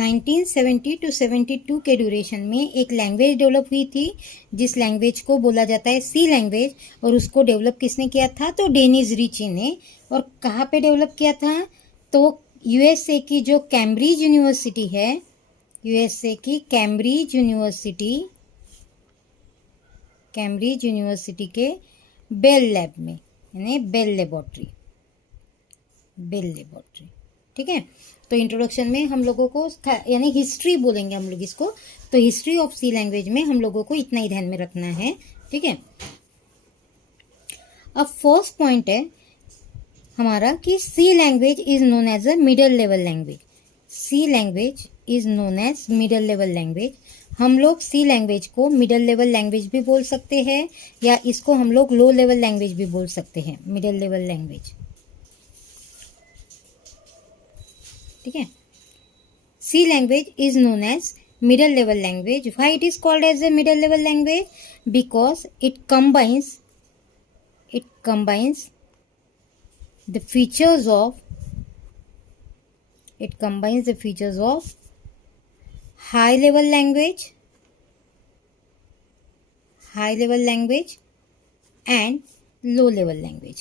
1970 to 72 के duration में एक लैंग्वेज डेवलप हुई थी जिस लैंग्वेज को बोला जाता है सी लैंग्वेज, और उसको डेवलप किसने किया था? तो डेनिस रिची ने। और कहाँ पे डेवलप किया था? तो यूएसए की जो कैम्ब्रिज यूनिवर्सिटी है, यूएसए की कैम्ब्रिज यूनिवर्सिटी के बेल लैब में, यानी बेल लेबोरेटरी। ठीक है। तो इंट्रोडक्शन में हम लोगों को यानी हिस्ट्री बोलेंगे हम लोग इसको, तो हिस्ट्री ऑफ सी लैंग्वेज में हम लोगों को इतना ही ध्यान में रखना है। ठीक है। अब फर्स्ट पॉइंट है हमारा कि C language is known as a middle level language. C language is known as middle level language. हम लोग सी लैंग्वेज को मिडिल लेवल लैंग्वेज भी बोल सकते हैं, या इसको हम लोग लो लेवल लैंग्वेज भी बोल सकते हैं, मिडिल लेवल लैंग्वेज। ठीक है। C language is known as middle level language. Why it is called as a middle level language? Because it combines the features of high level language and low level language.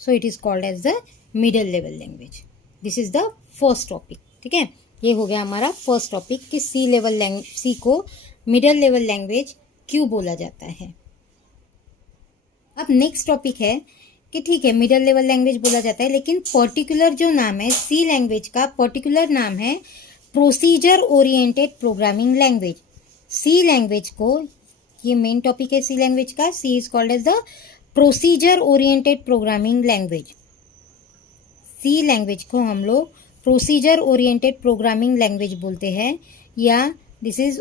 So it is called as the middle level language. This is the first topic. ठीक है, ये हो गया हमारा first topic कि सी को middle level language क्यों बोला जाता है। अब नेक्स्ट टॉपिक है कि ठीक है मिडिल लेवल लैंग्वेज बोला जाता है, लेकिन पर्टिकुलर जो नाम है सी लैंग्वेज का, पर्टिकुलर नाम है procedure oriented programming language. C language को, ये मेन टॉपिक है सी लैंग्वेज का, C is called as the procedure oriented programming language. C language को हम लोग प्रोसीजर ओरिएंटेड प्रोग्रामिंग लैंग्वेज बोलते हैं, या this is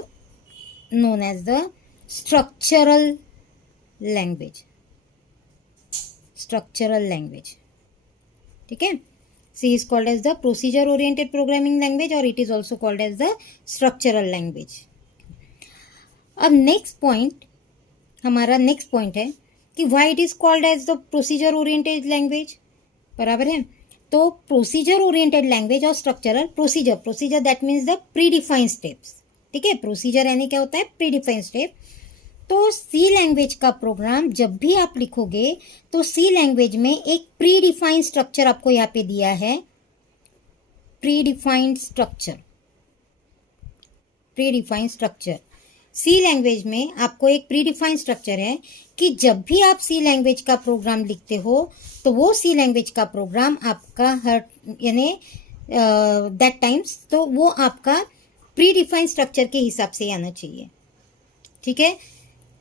known as the structural language. ठीक है। C is called as the procedure oriented programming language और it is also called as the structural language. अब हमारा नेक्स्ट पॉइंट है कि why it is called as the procedure oriented language. बराबर है। तो प्रोसीजर ओरिएंटेड लैंग्वेज और structural, procedure that means the pre defined steps. ठीक है, प्रोसीजर यानी क्या होता है? Pre defined step. तो सी लैंग्वेज का प्रोग्राम जब भी आप लिखोगे तो सी लैंग्वेज में एक प्री डिफाइंड स्ट्रक्चर आपको यहाँ पे दिया है, प्री डिफाइंड स्ट्रक्चर। सी लैंग्वेज में आपको एक प्री डिफाइंड स्ट्रक्चर है कि जब भी आप सी लैंग्वेज का प्रोग्राम लिखते हो तो वो सी लैंग्वेज का प्रोग्राम आपका यानी दैट टाइम्स तो वो आपका प्री डिफाइंड स्ट्रक्चर के हिसाब से आना चाहिए। ठीक है,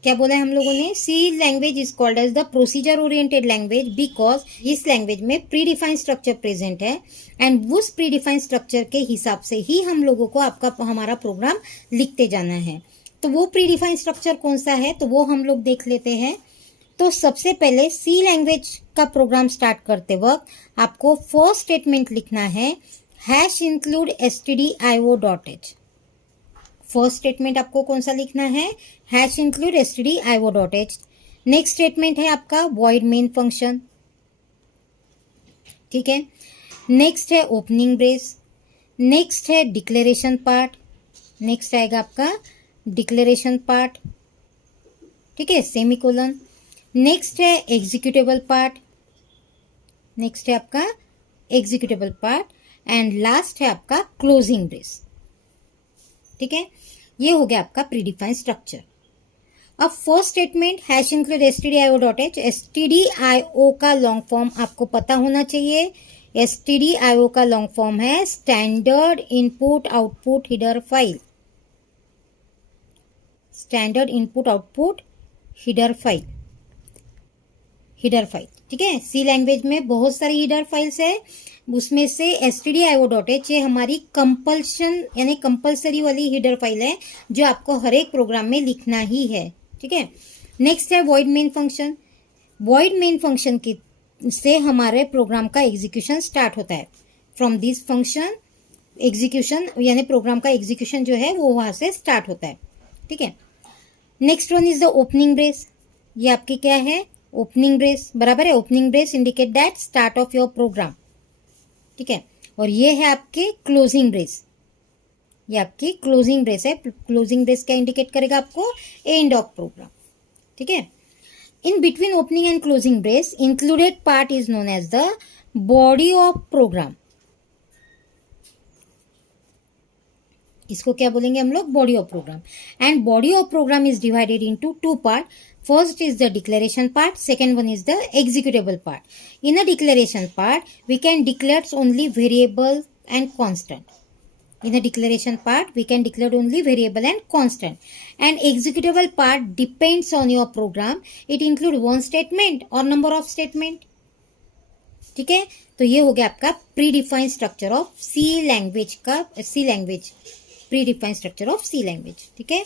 क्या बोला है हम लोगों ने? C language is called as the procedure oriented language because इस लैंग्वेज में प्री डिफाइंड स्ट्रक्चर प्रेजेंट है, एंड उस प्री डिफाइंड स्ट्रक्चर के हिसाब से ही हम लोगों को हमारा प्रोग्राम लिखते जाना है। तो वो प्री डिफाइंड स्ट्रक्चर कौन सा है, तो वो हम लोग देख लेते हैं। तो सबसे पहले सी लैंग्वेज का प्रोग्राम स्टार्ट करते वक्त आपको फर्स्ट स्टेटमेंट लिखना है #include stdio.h। फर्स्ट स्टेटमेंट आपको कौन सा लिखना है? #include stdio.h। नेक्स्ट स्टेटमेंट है आपका void main फंक्शन। ठीक है, नेक्स्ट है ओपनिंग ब्रेस, नेक्स्ट है डिक्लेरेशन पार्ट, नेक्स्ट आएगा आपका डिक्लेरेशन पार्ट। ठीक है, सेमीकोलन। नेक्स्ट है एग्जीक्यूटेबल पार्ट, नेक्स्ट है आपका एग्जीक्यूटेबल पार्ट, एंड लास्ट है आपका क्लोजिंग ब्रेस। ठीक है, ये हो गया आपका प्रीडिफाइंड स्ट्रक्चर। अब first statement #include stdio.h, stdio का लॉन्ग फॉर्म आपको पता होना चाहिए। stdio का लॉन्ग फॉर्म है standard input output header file. Standard input output header file. ठीक है, सी लैंग्वेज में बहुत सारी हीडर फाइल्स है, उसमें से stdio.h ये हमारी कंपल्शन यानी कंपल्सरी वाली हीडर फाइल है जो आपको हर एक प्रोग्राम में लिखना ही है। ठीक है, नेक्स्ट है void main function. void main function से हमारे प्रोग्राम का एग्जीक्यूशन स्टार्ट होता है। फ्रॉम दिस फंक्शन एग्जीक्यूशन यानी प्रोग्राम का एग्जीक्यूशन जो है वो वहां से स्टार्ट होता है। ठीक है, next one is the opening brace. ये आपकी क्या है? ओपनिंग ब्रेस, बराबर है, opening brace indicate that start of your program, ठीक है। और ये है आपके क्लोजिंग ब्रेस, ये आपकी क्लोजिंग ब्रेस है। क्लोजिंग ब्रेस क्या इंडिकेट करेगा आपको? एंड ऑफ प्रोग्राम, ठीक है। In between opening and closing brace included part is known as the body of program. इसको क्या बोलेंगे हम लोग? Body of program. And body of program is divided into two part. First is the declaration part, second one is the executable part. In a declaration part, we can declare only variable and constant. In a declaration part, we can declare only variable and constant. And executable part depends on your program. It includes one statement or number of statement. ठीक है, तो ये हो गया आपका pre defined structure of C language का, C language, pre defined structure of C language, ठीक है।